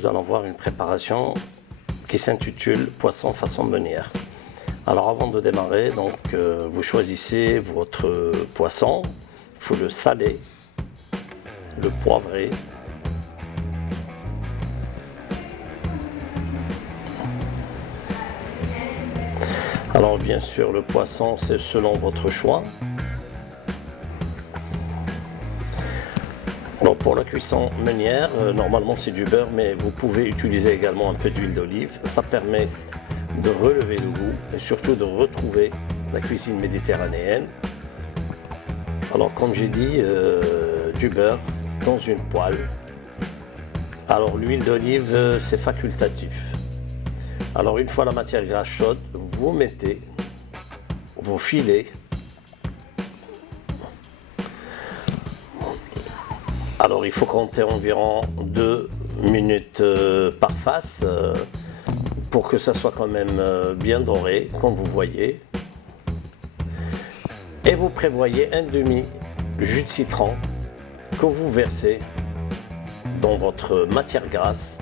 nous allons voir une préparation qui s'intitule poisson façon meunière. Alors avant de démarrer, donc, vous choisissez votre poisson, il faut le saler, le poivrer. Alors bien sûr le poisson c'est selon votre choix. Alors pour la cuisson meunière, normalement c'est du beurre, mais vous pouvez utiliser également un peu d'huile d'olive. Ça permet de relever le goût et surtout de retrouver la cuisine méditerranéenne. Alors comme j'ai dit, du beurre dans une poêle. Alors l'huile d'olive c'est facultatif. Alors une fois la matière grasse chaude, vous mettez vos filets. Alors il faut compter environ 2 minutes par face pour que ça soit quand même bien doré, comme vous voyez. Et vous prévoyez un demi jus de citron que vous versez dans votre matière grasse.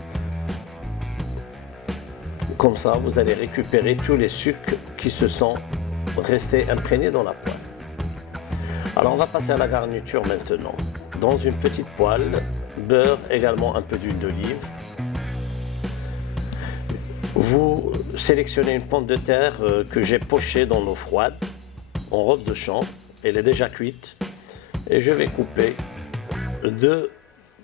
Comme ça, vous allez récupérer tous les sucres qui se sont restés imprégnés dans la poêle. Alors on va passer à la garniture maintenant. Dans une petite poêle, beurre, également un peu d'huile d'olive. Vous sélectionnez une pomme de terre que j'ai pochée dans l'eau froide, en robe de chambre. Elle est déjà cuite. Et je vais couper 2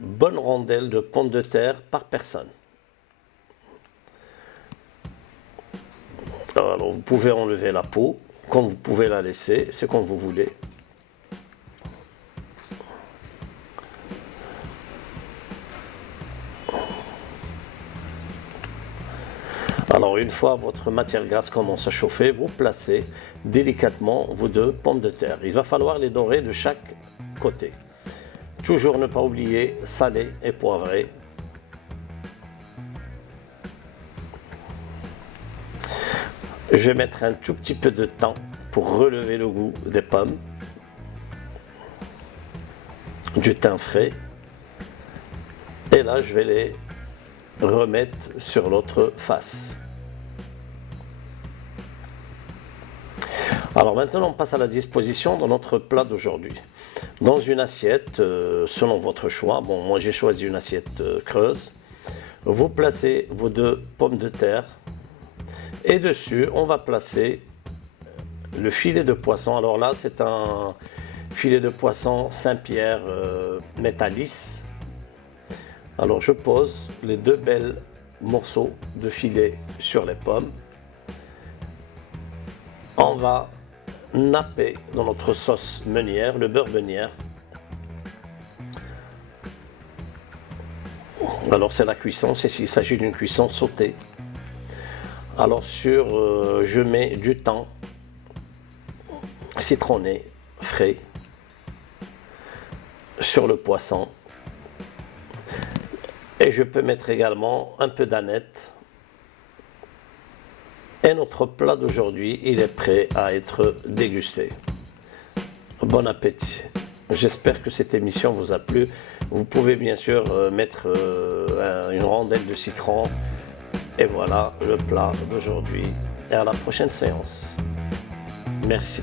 bonnes rondelles de pommes de terre par personne. Alors vous pouvez enlever la peau, comme vous pouvez la laisser, c'est comme vous voulez. Alors une fois votre matière grasse commence à chauffer, vous placez délicatement vos 2 pommes de terre. Il va falloir les dorer de chaque côté. Toujours ne pas oublier saler et poivrer. Je vais mettre un tout petit peu de temps pour relever le goût des pommes, du thym frais. Et là, je vais les remettre sur l'autre face. Alors maintenant, on passe à la disposition de notre plat d'aujourd'hui. Dans une assiette, selon votre choix, bon, moi j'ai choisi une assiette creuse, vous placez vos 2 pommes de terre. Et dessus, on va placer le filet de poisson. Alors là, c'est un filet de poisson Saint-Pierre métallis. Alors je pose les 2 belles morceaux de filet sur les pommes. On va napper dans notre sauce meunière, le beurre meunière. Alors c'est la cuisson, il s'agit d'une cuisson sautée. Alors je mets du thym citronné frais sur le poisson et je peux mettre également un peu d'aneth. Et notre plat d'aujourd'hui, il est prêt à être dégusté. Bon appétit. J'espère que cette émission vous a plu. Vous pouvez bien sûr mettre une rondelle de citron. Et voilà le plat d'aujourd'hui et à la prochaine séance. Merci.